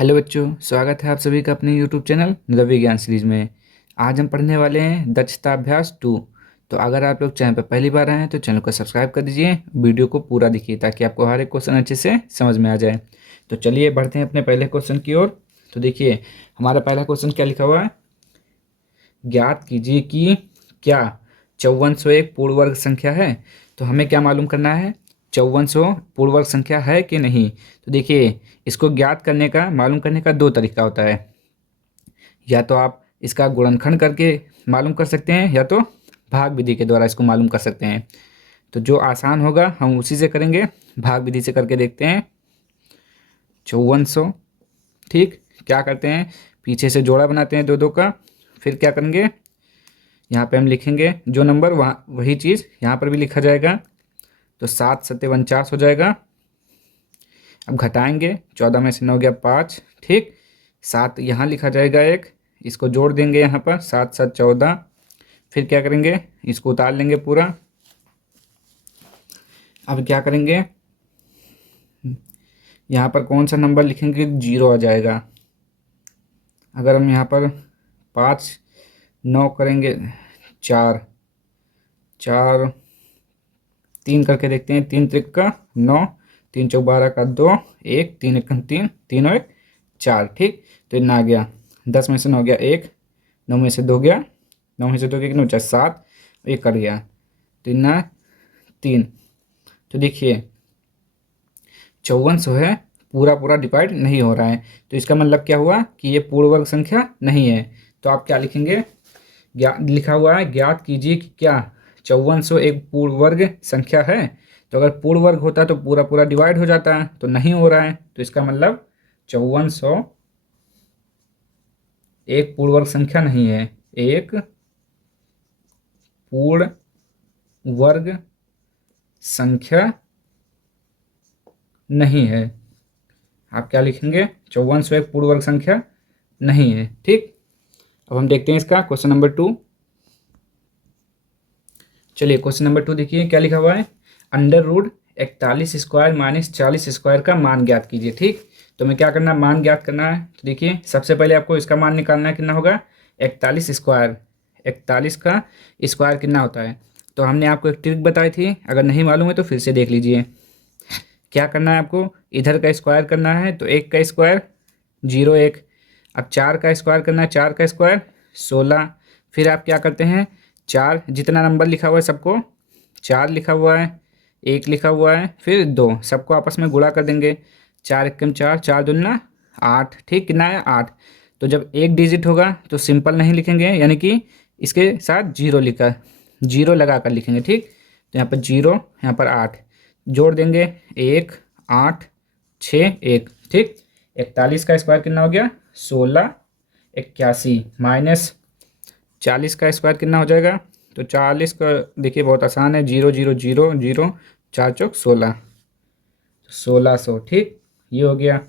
Hello बच्चों, स्वागत है आप सभी का अपने यूट्यूब चैनल नव विज्ञान सीरीज में। आज हम पढ़ने वाले हैं दक्षता अभ्यास 2। तो अगर आप लोग चैनल पर पहली बार आए हैं तो चैनल को सब्सक्राइब कर दीजिए, वीडियो को पूरा देखिए ताकि आपको हर एक क्वेश्चन अच्छे से समझ में आ जाए। तो चलिए बढ़ते हैं अपने पहले क्वेश्चन की ओर। तो देखिए हमारा पहला क्वेश्चन क्या लिखा हुआ है। ज्ञात कीजिए कि क्या 5401 पूर्ण वर्ग संख्या है। तो हमें क्या मालूम करना है, 5400 पूर्ण वर्ग संख्या है कि नहीं। तो देखिए इसको ज्ञात करने का, मालूम करने का दो तरीका होता है। या तो आप इसका गुणनखंड करके मालूम कर सकते हैं या तो भाग विधि के द्वारा इसको मालूम कर सकते हैं। तो जो आसान होगा हम उसी से करेंगे। भाग विधि से करके देखते हैं। 5400, ठीक। क्या करते हैं, पीछे से जोड़ा बनाते हैं दो दो का। फिर क्या करेंगे, यहाँ पे हम लिखेंगे जो नंबर, वहाँ वही चीज़ यहाँ पर भी लिखा जाएगा। तो 7 सत्ते 49 हो जाएगा। अब घटाएंगे, 14 में से 9 गया 5, ठीक। 7 यहाँ लिखा जाएगा एक, इसको जोड़ देंगे यहाँ पर, 7 7 14। फिर क्या करेंगे, इसको उतार लेंगे पूरा। अब क्या करेंगे, यहाँ पर कौन सा नंबर लिखेंगे, 0 आ जाएगा। अगर हम यहाँ पर 5 9 करेंगे, 4 4 3 करके देखते हैं। 3 त्रिक का 9, 3 चौक 12 का 2, 1 3 एक 3, 3 और 1 4, ठीक। तो इतना आ गया। 10 में से 9 गया 1, 9 में से 2 गया, 9 में से 2 गया कितना बचा 7, एक कट गया। तो इतना 3। तो देखिए 5400 है, पूरा पूरा डिवाइड नहीं हो रहा है। तो इसका मतलब क्या हुआ कि ये पूर्ण वर्ग संख्या नहीं है। तो आप क्या लिखेंगे, लिखा हुआ है ज्ञात कीजिए कि क्या 5400 एक पूर्ण वर्ग संख्या है। तो अगर पूर्ण वर्ग होता तो पूरा पूरा डिवाइड हो जाता है, तो नहीं हो रहा है। तो इसका मतलब 5400 एक पूर्ण वर्ग संख्या नहीं है, एक पूर्ण वर्ग संख्या नहीं है। आप क्या लिखेंगे, 5400 एक पूर्ण वर्ग संख्या नहीं है, ठीक। अब हम देखते हैं इसका क्वेश्चन नंबर 2। चलिए क्वेश्चन नंबर 2 देखिए क्या लिखा हुआ है। Under root 41 square minus 40 square का मान ज्ञात कीजिए, ठीक। तो हमें क्या करना है, मान ज्ञात करना है। तो देखिए सबसे पहले आपको इसका मान निकालना है, कितना होगा 41 स्क्वायर। 41 का स्क्वायर कितना होता है। तो हमने आपको एक ट्रिक बताई थी, अगर नहीं मालूम है तो फिर से देख लीजिए। क्या करना है आपको, इधर का स्क्वायर करना है तो 1 का स्क्वायर 0 1। अब 4 का स्क्वायर करना है, 4 का स्क्वायर 16। फिर आप क्या करते हैं, 4 जितना नंबर लिखा हुआ है सबको, 4 लिखा हुआ है, 1 लिखा हुआ है, फिर 2, सबको आपस में गुणा कर देंगे। 4 एकम 4, 4 दूना 8, ठीक। कितना है 8। तो जब एक डिजिट होगा तो सिंपल नहीं लिखेंगे, यानी कि इसके साथ 0 लिखा, 0 लगा कर लिखेंगे, ठीक। तो यहाँ पर 0, यहाँ पर 8 जोड़ देंगे, 1 8 6 1, ठीक। 41 का स्क्वायर कितना हो गया 16 81 माइनस 40 का स्क्वायर कितना हो जाएगा। तो 40 का देखिए बहुत आसान है, 0 0 0 0, 4 चौक 16, 1600, ठीक। ये हो गया।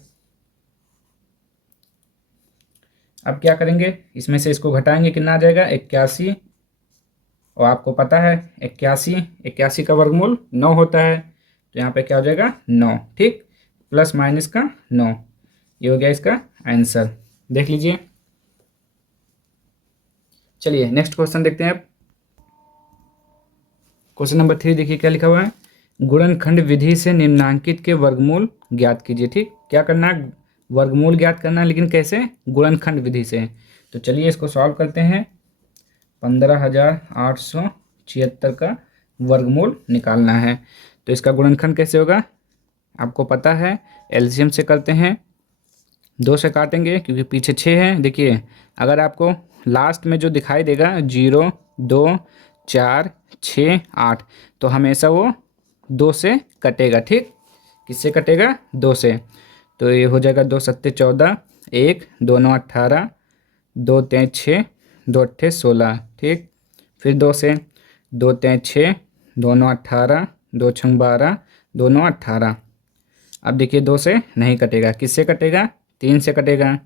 अब क्या करेंगे, इसमें से इसको घटाएंगे, कितना आ जाएगा 81। और आपको पता है 81 का वर्गमूल 9 होता है। तो यहाँ पे क्या हो जाएगा 9, ठीक। प्लस माइनस का 9, ये हो गया इसका आंसर। देख लीजिए। चलिए नेक्स्ट क्वेश्चन देखते हैं अब। क्वेश्चन नंबर 3 देखिए क्या लिखा हुआ है। गुणनखंड विधि से निम्नांकित के वर्गमूल ज्ञात कीजिए, ठीक। क्या करना है, वर्गमूल ज्ञात करना है, लेकिन कैसे, गुणनखंड विधि से। तो चलिए इसको सॉल्व करते हैं। 15,876 का वर्गमूल निकालना है। तो इसका गुणनखंड कैसे होगा, आपको पता है, एलसीएम से करते हैं। 2 से काटेंगे क्योंकि पीछे 6 है। देखिए अगर आपको लास्ट में जो दिखाई देगा 0 2 4 6 8, तो हमेशा वो 2 से कटेगा, ठीक। किससे कटेगा, 2 से। तो ये हो जाएगा 2 सत्ते 14, 1 2 9 18, 2 3 6, 2 अट्ठे 16, ठीक। फिर 2 से, 2 3 6, 2 9 18, 2 छंग 12, 2 9 18। अब देखिए 2 से नहीं कटेगा, किससे कटेगा, 3 से कटेगा।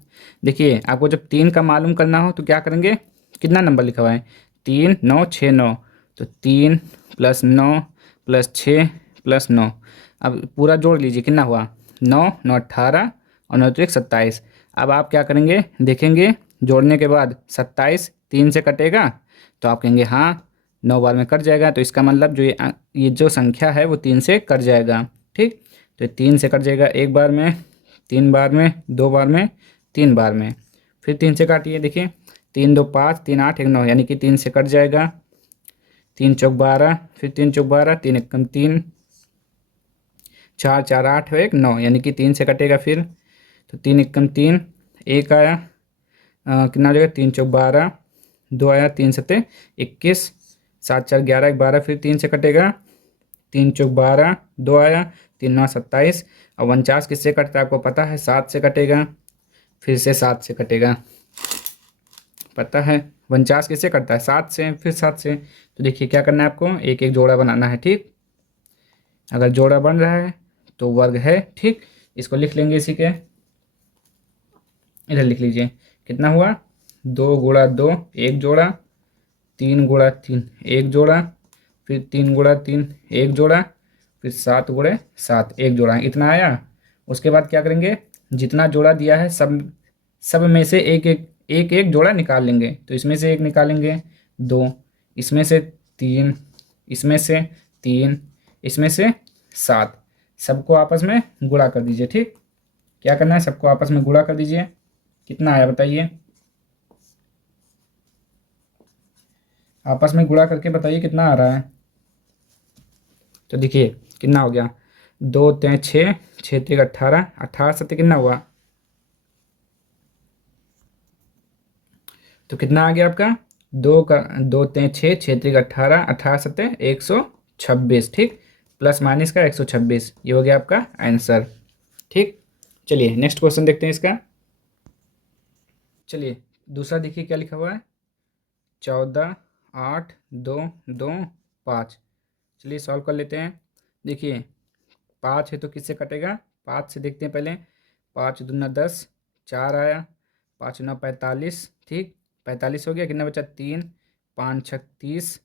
देखिए आपको जब 3 का मालूम करना हो तो क्या करेंगे, कितना नंबर लिखा हुआ है 3 9 6 9, तो 3 प्लस 9 प्लस 6 प्लस 9। अब पूरा जोड़ लीजिए, कितना हुआ 9 9 18, और 9 त्रिक 27। अब आप क्या करेंगे, देखेंगे जोड़ने के बाद 27 3 से कटेगा, तो आप कहेंगे हाँ 9 बार में कट जाएगा, तो इसका मतलब जो ये जो संख्या है वो 3 से कट जाएगा। ठीक, तो 3 से कट जाएगा, 1 बार में, 3 बार में, 2 बार में, 3 बार में। फिर 3 से काटिए, देखिए 3 2 5, 3 8 1 9, यानी कि 3 से कट जाएगा। 3 चौक 12, फिर 3 चौक 12, 3 एकम 3, 4 4 8 और 1 9, यानी कि 3 से कटेगा फिर, तो 3 एकम 3, 1 आया, कितना हो जाएगा 3 चौक 12, 2 आया, 3 सत्ते 21, 7 4 11 1 12, फिर 3 से कटेगा, 3 चौक 12, 2 आया, 3 9 27। और 49 किससे कटता है आपको पता है, 7 से कटेगा, फिर से 7 से कटेगा, पता है 49 किससे कटता है, 7 से, फिर 7 से। तो देखिए क्या करना है आपको, एक एक जोड़ा बनाना है। ठीक, अगर जोड़ा बन रहा है तो वर्ग है। ठीक, इसको लिख लेंगे, इसी के इधर लिख लीजिए, कितना हुआ 2 गुणा 2 एक जोड़ा, 3 गुणा 3 एक जोड़ा, फिर 3 गुणा 3 एक जोड़ा, फिर 7 गुणे 7 एक जोड़ा, इतना आया। उसके बाद क्या करेंगे, जितना जोड़ा दिया है सब में से एक जोड़ा निकाल लेंगे। तो इसमें से एक निकालेंगे 2, इसमें से 3, इसमें से 3, इसमें से 7, सबको आपस में गुणा कर दीजिए। ठीक, क्या करना है, सबको आपस में गुणा कर दीजिए, कितना आया बताइए, आपस में गुणा करके बताइए कितना आ रहा है। तो देखिए कितना हो गया, 2 3 6, 6 3 18, 18 7 कितना हुआ, तो कितना आ गया आपका, 2 3 6, 6 3 18, 18 7 126। ठीक, प्लस माइनस का 126, ये हो गया आपका आंसर। ठीक, चलिए नेक्स्ट क्वेश्चन देखते हैं इसका। चलिए दूसरा देखिए क्या लिखा हुआ है, 14 8 2 2 5। चलिए सॉल्व कर लेते हैं। देखिए 5 है तो किससे कटेगा, 5 से देखते हैं पहले, 5 दूना 10, 4 आया, 5 9 45। ठीक, 45 हो गया, कितना बचा 3, 5 6 30,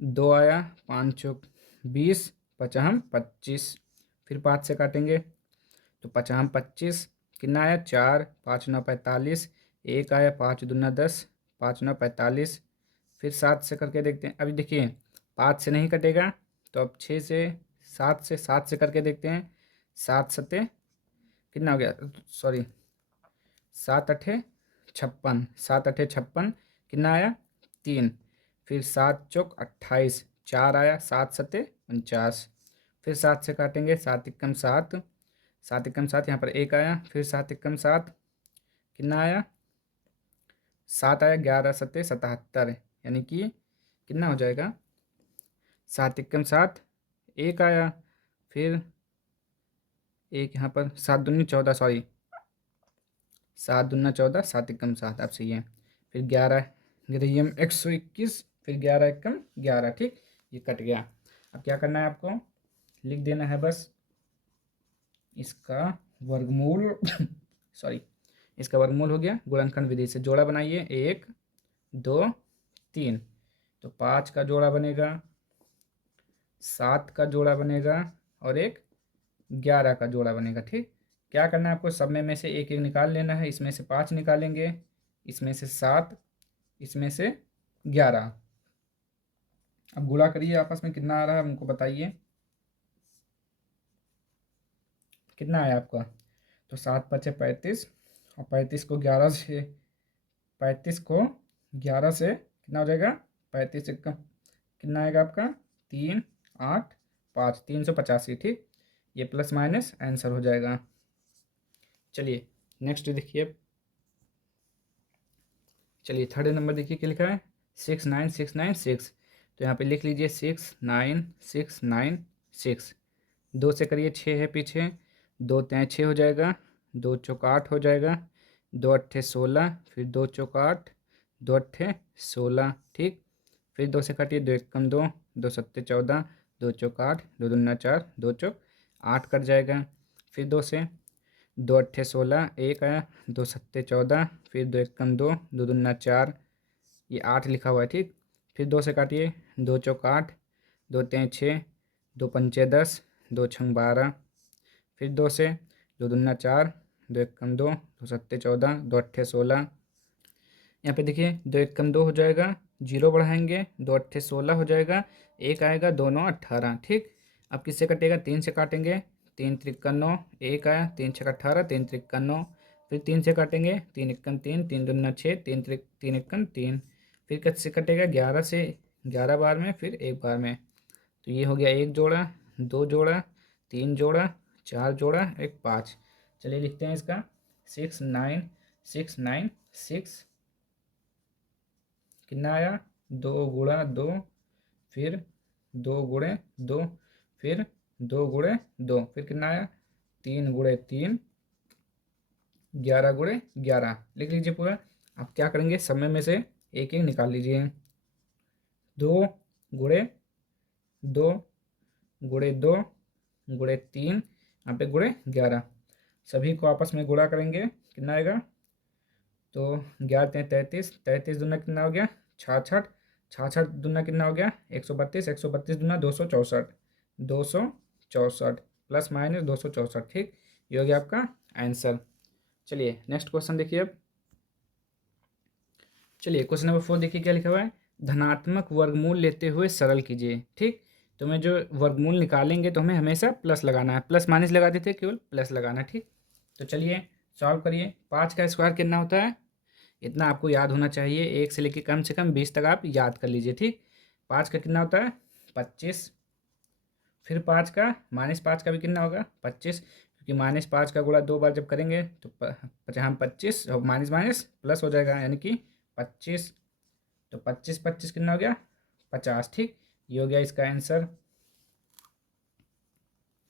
2 आया, 5 चौक 20, पचहम 25। फिर 5 से काटेंगे तो पचहम 25, कितना आया 4, 5 9 45, 1 आया, 5 दूना 10, 5 9 45। फिर 7 से करके देखते हैं, अभी देखिए 5 से नहीं कटेगा, तो अब 6 से, 7 से करके देखते हैं। 7 सत्ते कितना हो गया, सॉरी 7 अठे 56, 7 अठे 56, कितना आया 3। फिर 7 चौक 28, 4 आया, 7 सत्ते 49। फिर 7 से काटेंगे, 7 एकम 7, 7 एकम 7, यहाँ पर 1 आया, फिर 7 एकम 7, कितना आया 7 आया, 11 सत्ते 77, यानी कि कितना हो जाएगा 7 एकम 7, 1 आया, फिर एक यहाँ पर 7 दूनी 14, सॉरी 7 दूना 14, 7 एकम 7, अब सही है। फिर 11 ग्रहियम 121, फिर 11 एकम 11। ठीक, ये कट गया। अब क्या करना है आपको, लिख देना है बस इसका वर्गमूल सॉरी, इसका वर्गमूल हो गया। गुणनखंड विधि से जोड़ा बनाइए, 1 2 3, तो 5 का जोड़ा बनेगा, 7 का जोड़ा बनेगा, और एक 11 का जोड़ा बनेगा। ठीक, क्या करना है आपको, सब में से एक एक निकाल लेना है। इसमें से 5 निकालेंगे, इसमें से 7, इसमें से 11। अब गुणा करिए आपस में, कितना आ रहा है हमको बताइए, कितना आया आपका। तो 7 5 35, और 35 को 11 से, 35 को 11 से कितना हो जाएगा, 35 से कम कितना आएगा आपका 3 8 5, 385। ठीक, ये प्लस माइनस आंसर हो जाएगा। चलिए नेक्स्ट देखिए, चलिए थर्ड नंबर देखिए क्या लिखा है, 6 9 6 9 6। तो यहाँ पे लिख लीजिए 6 9 6 9 6। 2 से करिए, 6 है पीछे, 2 3 6 हो जाएगा, 2 चौक 8 हो जाएगा, 2 अट्ठे 16, फिर 2 चौक 8, 2 अट्ठे 16। ठीक, फिर 2 से काटिए, 2 एकम 2, 2 सत्ते 14, 2 चौक 8, 2 दूना 4, 2 चौक 8 कट जाएगा। फिर 2 से, 2 अट्ठे 16, 1 आया, 2 सत्ते 14, फिर 2 एकम 2, 2 दूना 4, ये 8 लिखा हुआ है। ठीक, फिर 2 से काटिए, 2 चौक 8, 2 तें 6, 2 पंचे 10, 2 छंग 12। फिर 2 से, 2 दूना 4, दो एक कम दो, दो सत्ते 14, दो अट्ठे 16। यहाँ पे देखिए दो एक कम दो हो जाएगा, जीरो बढ़ाएंगे, दो अट्ठे 16 हो जाएगा, एक आएगा, दो नौ 18। ठीक, अब किससे कटेगा, तीन से काटेंगे, तीन त्रिक्का 9, एक आया, तीन छः 18, तीन त्रिक्का 9, फिर तीन से काटेंगे, तीन इक्कन 3, तीन दूना 6, तीन इक्कन 3, फिर किससे कटेगा, 11 से, 11 बार में, फिर एक बार में। तो ये हो गया एक जोड़ा, दो जोड़ा, तीन जोड़ा, चार जोड़ा, एक पाँच। चलिए लिखते हैं इसका, 6 9 6 9 6, कितना आया, दो गुणा दो, फिर दो गुणे दो, फिर दो गुणे दो, फिर कितना आया, 3 × 3, 11 × 11। लिख लीजिए पूरा। आप क्या करेंगे, समय में से एक एक निकाल लीजिए। दो गुणे दो गुणे दो गुणे 3, यहाँ पे गुणे 11, सभी को आपस में गुणा करेंगे, कितना आएगा, तो 11 33, 33 दूना कितना हो गया, 66, 66 दूना कितना हो गया, 132, 132 दूना 264, 264 प्लस माइनस 264। ठीक, ये हो गया आपका आंसर। चलिए नेक्स्ट क्वेश्चन देखिए अब। चलिए क्वेश्चन नंबर 4 देखिए क्या लिखा हुआ है, धनात्मक वर्गमूल लेते हुए सरल कीजिए। ठीक, तो हमें जो वर्गमूल निकालेंगे तो हमें हमेशा प्लस लगाना है, प्लस माइनस लगा देते केवल प्लस लगाना है। ठीक, तो चलिए सॉल्व करिए। 5 का स्क्वायर कितना होता है, इतना आपको याद होना चाहिए, एक से लेकर कम से कम 20 तक आप याद कर लीजिए। ठीक, 5 का कितना होता है, 25, फिर 5 का -5 का भी कितना होगा, 25, क्योंकि -5 का गुणा दो बार जब करेंगे तो हम 25 और माइनस माइनस प्लस हो जाएगा, यानी कि 25। तो 25 25 कितना हो गया, 50। ठीक, ये हो गया इसका आंसर।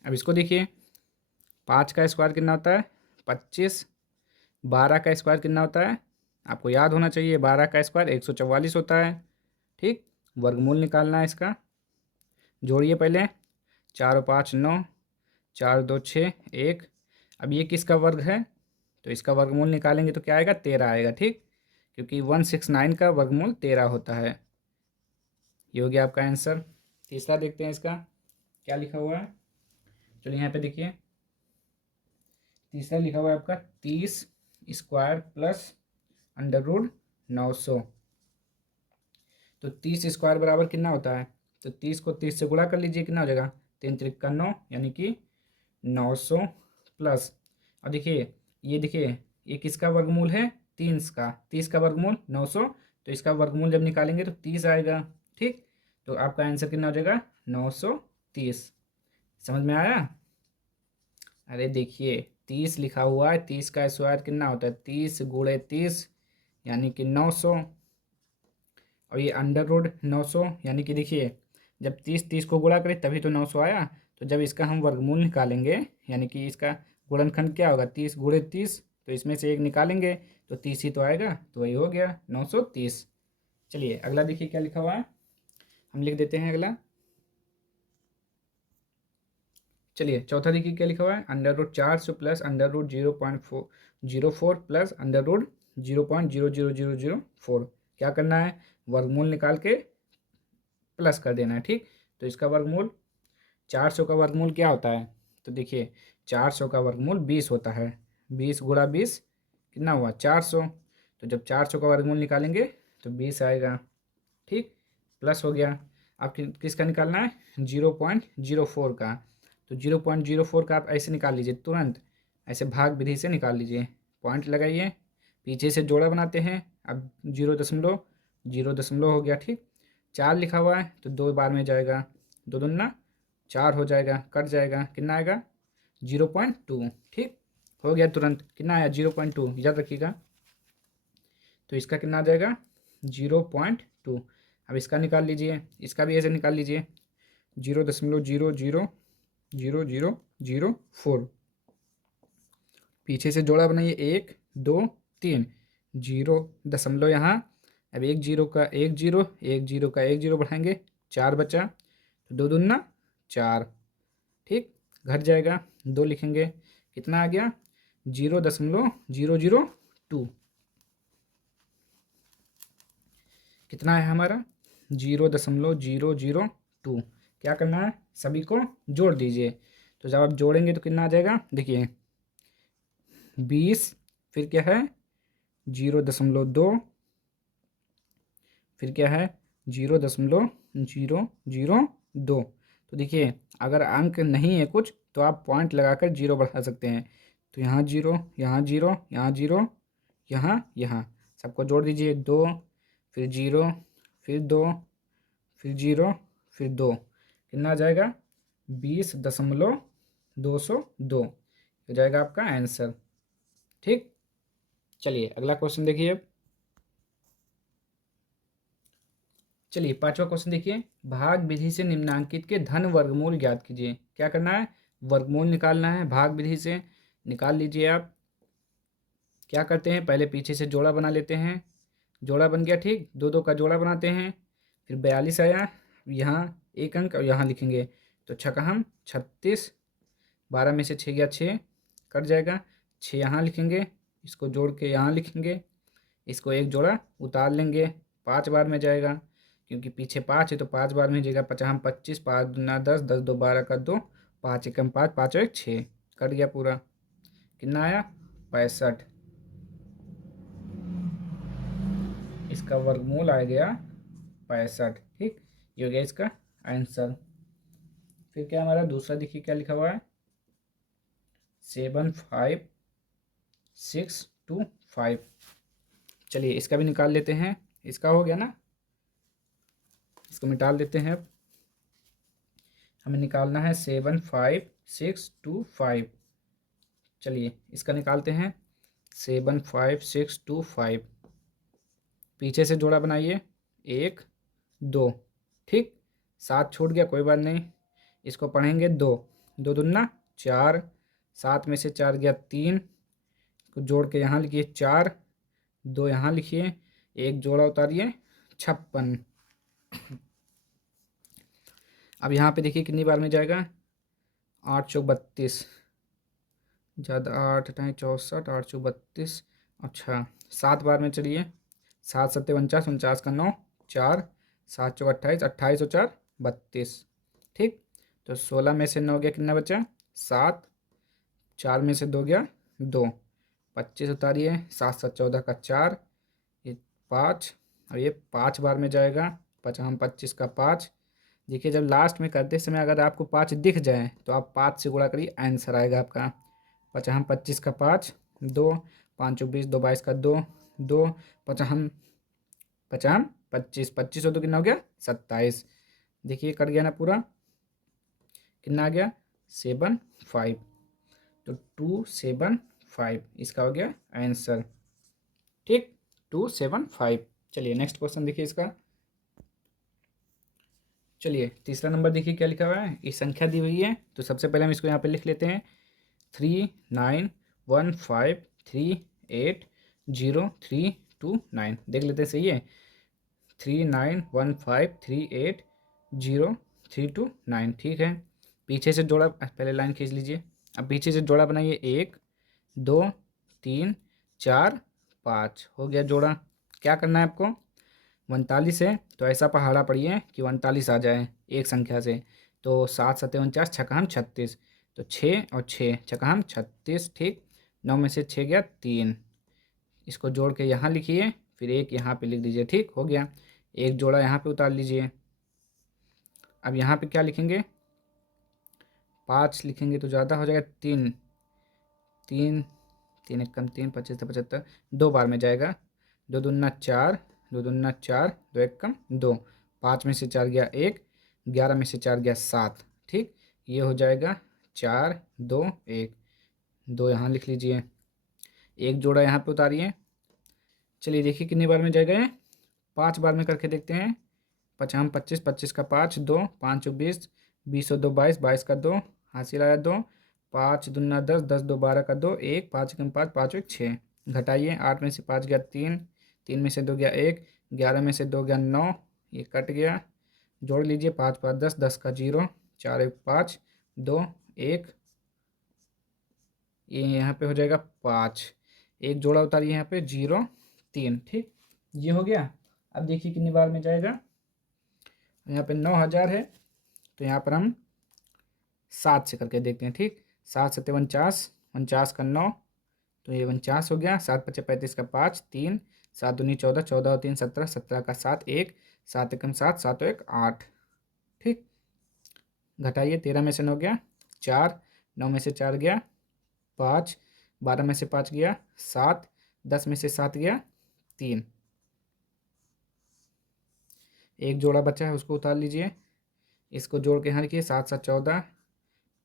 अब इसको देखिए, 5 का स्क्वायर कितना होता है, 25, 12 का स्क्वायर कितना होता है, आपको याद होना चाहिए, 12 का स्क्वायर 144 होता है। ठीक, वर्गमूल निकालना है इसका, जोड़िए पहले, 4 और 5 9, 4 2 6 1। अब ये किसका वर्ग है, तो इसका वर्गमूल निकालेंगे तो क्या आएगा, 13 आएगा। ठीक, क्योंकि 169 का वर्गमूल 13 होता है। ये हो गया आपका आंसर। तीसरा देखते हैं इसका क्या लिखा हुआ है। चलिए यहाँ पे देखिए, तीसरा लिखा हुआ है आपका 30 स्क्वायर प्लस अंडर रूट 900। तो 30 स्क्वायर बराबर कितना होता है, तो 30 को 30 से गुणा कर लीजिए, कितना हो जाएगा, 3 त्रिक्का 9, यानी कि 900 प्लस, और देखिए ये देखिए ये किसका वर्गमूल है, 30 का, 30 का वर्गमूल 900, तो इसका वर्गमूल जब निकालेंगे तो 30 आएगा। ठीक, तो आपका आंसर कितना हो जाएगा, 930। समझ में आया। अरे देखिए 30 लिखा हुआ है, 30 का स्क्वायर कितना होता है, 30 गुणे 30, यानी कि 900, और ये अंडर रूट 900, यानी कि देखिए जब 30 30 को गुणा करें तभी तो 900 आया, तो जब इसका हम वर्गमूल निकालेंगे, यानी कि इसका गुणनखंड क्या होगा, 30 गुणे 30, तो इसमें से एक निकालेंगे तो 30 ही तो आएगा, तो वही हो गया 930। चलिए अगला देखिए क्या लिखा हुआ है, हम लिख देते हैं अगला। चलिए चौथा देखिए क्या लिखा हुआ है, under root 400 plus under root 0.404 plus under root 0.00004। क्या करना है, वर्गमूल निकाल के प्लस कर देना है। ठीक, तो इसका वर्गमूल, 400 का वर्गमूल क्या होता है, तो देखिए 400 का वर्गमूल 20 होता है, 20 गुणा 20 कितना हुआ, 400। तो जब 400 का वर्गमूल निकालेंगे तो 20 आएगा। ठीक, प्लस हो गया। अब किसका निकालना है, 0.04 का, तो 0.04 का आप ऐसे निकाल लीजिए तुरंत, ऐसे भाग विधि से निकाल लीजिए, पॉइंट लगाइए, पीछे से जोड़ा बनाते हैं। अब 0.0 हो गया। ठीक, 4 लिखा हुआ है तो दो बार में जाएगा, दो दूना 4 हो जाएगा, कट जाएगा, कितना आएगा, 0.2। ठीक, हो गया तुरंत, कितना आया, 0.2, याद रखिएगा। तो इसका कितना आ जाएगा, 0.2। अब इसका निकाल लीजिए, इसका भी ऐसे निकाल लीजिए, 0.00004, पीछे से जोड़ा बनाइए, 1 2 3, 0 यहाँ, अब एक जीरो का एक जीरो, एक जीरो का एक जीरो बढ़ाएंगे, 4 बचा, तो दो दूना 4। ठीक, घट जाएगा, 2 लिखेंगे, कितना आ गया, 0.002, कितना है हमारा, 0.002। क्या करना है, सभी को जोड़ दीजिए। तो जब आप जोड़ेंगे तो कितना आ जाएगा, देखिए 20, फिर क्या है 0.2, फिर क्या है 0.002। तो देखिए अगर अंक नहीं है कुछ तो आप पॉइंट लगाकर जीरो बढ़ा सकते हैं। तो यहाँ जीरो, यहाँ जीरो, यहाँ जीरो, यहाँ सबको जोड़ दीजिए 2, फिर जीरो, फिर 2, फिर जीरो, फिर 2, कितना आ जाएगा 20.202 हो जाएगा आपका आंसर। ठीक, चलिए अगला क्वेश्चन देखिए अब। चलिए पांचवा क्वेश्चन देखिए, भाग विधि से निम्नांकित के धन वर्गमूल ज्ञात कीजिए। क्या करना है, वर्गमूल निकालना है, भाग विधि से निकाल लीजिए आप। क्या करते हैं, पहले पीछे से जोड़ा बना लेते हैं, जोड़ा बन गया, ठीक, दो दो का जोड़ा बनाते हैं, फिर 42 आया, यहाँ एक अंक और यहाँ लिखेंगे, तो छक्का हम 36, 12 में से 6 गया 6, कट जाएगा, 6 यहाँ लिखेंगे, इसको जोड़ के यहाँ लिखेंगे, इसको एक जोड़ा उतार लेंगे, 5 बार में जाएगा, क्योंकि पीछे 5 है तो 5 बार में जाएगा, 50 हम 25, 5 दूना 10, 10 दो 12 का 2, 5 एकम 5, 5 और 1 6, कट गया पूरा, कितना आया 65। इसका वर्गमूल आ गया 65। ठीक, ये हो गया इसका आंसर। फिर क्या हमारा दूसरा देखिए क्या लिखा हुआ है, 75625। चलिए इसका भी निकाल लेते हैं, इसका हो गया ना, इसको मिटा देते हैं। अब हमें निकालना है 75625। चलिए इसका निकालते हैं 75625। पीछे से जोड़ा बनाइए 1 2, ठीक, 7 छूट गया कोई बात नहीं, इसको पढ़ेंगे 2, 2 दूना 4, 7 में से 4 गया 3, को जोड़ के यहाँ लिखिए 4, 2 यहाँ लिखिए, एक जोड़ा उतारिए 56। अब यहाँ पे देखिए कितनी बार में जाएगा, 8 चौक 32, ज़्यादा 8 अठाई 64, 8 चौक 32, अच्छा 7 बार में चलिए, 7 सत्ते 49, 49 का 9, 4, 7 चौक 28, 28 और 4 32, ठीक, तो 16 में से 9 गया, कितना बचा 7, 4 में से 2 गया 2, 25 उतारिए, 7 7 14 का 4, ये 5, और ये 5 बार में जाएगा, 50 25 का 5। देखिए जब लास्ट में करते समय अगर आपको 5 दिख जाए तो आप 5 से गुणा करिए, आंसर आएगा आपका 50 25 का 5, 2, 5 20, 2 22 का 2, 2, 50 50 25, 25 हो तो कितना हो गया 27। देखिए कट गया ना पूरा, कितना आ गया 75, तो 275 इसका हो गया आंसर। ठीक, 275। चलिए नेक्स्ट क्वेश्चन देखिए इसका। चलिए तीसरा नंबर देखिए क्या लिखा हुआ है, ये संख्या दी हुई है, तो सबसे पहले हम इसको यहाँ पे लिख लेते हैं 3915380329, देख लेते हैं सही है, 3915380329, ठीक है। पीछे से जोड़ा पहले लाइन खींच लीजिए, अब पीछे से जोड़ा बनाइए 1 2 3 4 5, हो गया जोड़ा। क्या करना है आपको, 39 है तो ऐसा पहाड़ा पड़िए कि 39 आ जाए एक संख्या से, तो 7 7 49, छक्का हम 36, तो 6 और 6 छक्का हम 36, ठीक, 9 में से 6 गया 3, इसको जोड़ के यहाँ लिखिए, फिर एक यहाँ पे लिख दीजिए, ठीक हो गया, एक जोड़ा यहाँ पे उतार लीजिए। अब यहाँ पे क्या लिखेंगे, 5 लिखेंगे तो ज़्यादा हो जाएगा, 3 3 3 एक कम 3, 25 से 75, 2 बार में जाएगा, 2 दूना 4, 2 दूना 4, 2 एक कम 2, 5 में से 4 गया 1, 11 में से 4 गया 7, ठीक, ये हो जाएगा 4 2 1, 2 यहाँ लिख लीजिए, एक जोड़ा यहाँ पे उतारिए। चलिए देखिए कितनी बार में जाएगा ये, 5 बार में करके देखते हैं, 50 25, 25 का 5, 2 5 20, 20 और 2 22, 22 का 2, हासिल आया 2, 5 दूना 10, 10 दो 12 का 2, 1, 5 कम 5, 5 1 6, घटाइए, 8 में से 5 गया 3, 3 में से 2 गया 1, 11 में से 2 गया 9, ये कट गया, जोड़ लीजिए, 5 5 10, 10 का 0, 4 1 5, 2 1, ये यहाँ पे हो जाएगा 5, एक जोड़ा उतारिए यहाँ पे 0 3, ठीक, ये हो गया। अब देखिए कितनी बार में जाएगा, यहाँ पे 9000 है तो यहाँ पर हम 7 से करके देखते हैं, ठीक, 7 7 49, 49 का 9, तो ये 49 हो गया। 7 पचे 35 का 5, 3, 7 दूनी 14, 14 और 3 17, 17 का 7, 1, 7 एकम 7, 7 और 1 8। ठीक, घटाइए। 13 में से 9 गया 4, 9 में से 4 गया 5, 12 में से 5 गया 7, 10 में से 7 गया 3। एक जोड़ा बचा है उसको उतार लीजिए। इसको जोड़ के यहाँ लिखिए 7 7 14,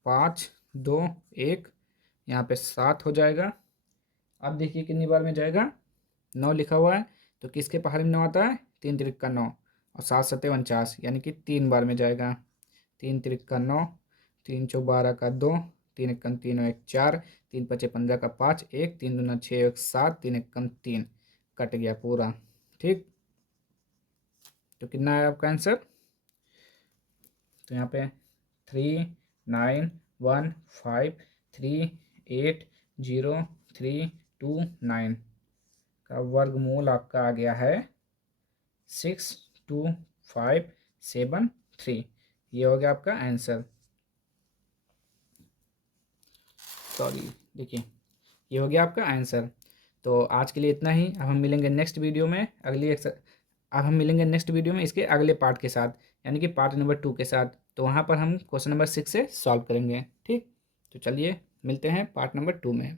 5 2 1, यहाँ पे 7 हो जाएगा। अब देखिए कितनी बार में जाएगा, 9 लिखा हुआ है तो किसके पहाड़ी में 9 आता है, 3 तिरिक का 9 और 7 सत्ते 49, यानी कि 3 बार में जाएगा। 3 तिरिक का 9, 3 चौ 12 का 2, 3 एकम 3 और 1 4, 3 पचे 15 का 5, 1, 3 दूना 6 1 7, 3 एकम 3, कट गया पूरा। ठीक, तो कितना है आपका आंसर, तो यहाँ पे 3 9 1 5 3 8 0 3 2 9 का वर्गमूल आपका आ गया है 6 2 5 7 3। ये हो गया आपका आंसर। सॉरी, देखिए ये हो गया आपका आंसर। तो आज के लिए इतना ही। अब हम मिलेंगे नेक्स्ट वीडियो में इसके अगले पार्ट के साथ, यानी कि पार्ट नंबर 2 के साथ। तो वहाँ पर हम क्वेश्चन नंबर 6 से सॉल्व करेंगे। ठीक, तो चलिए मिलते हैं पार्ट नंबर 2 में।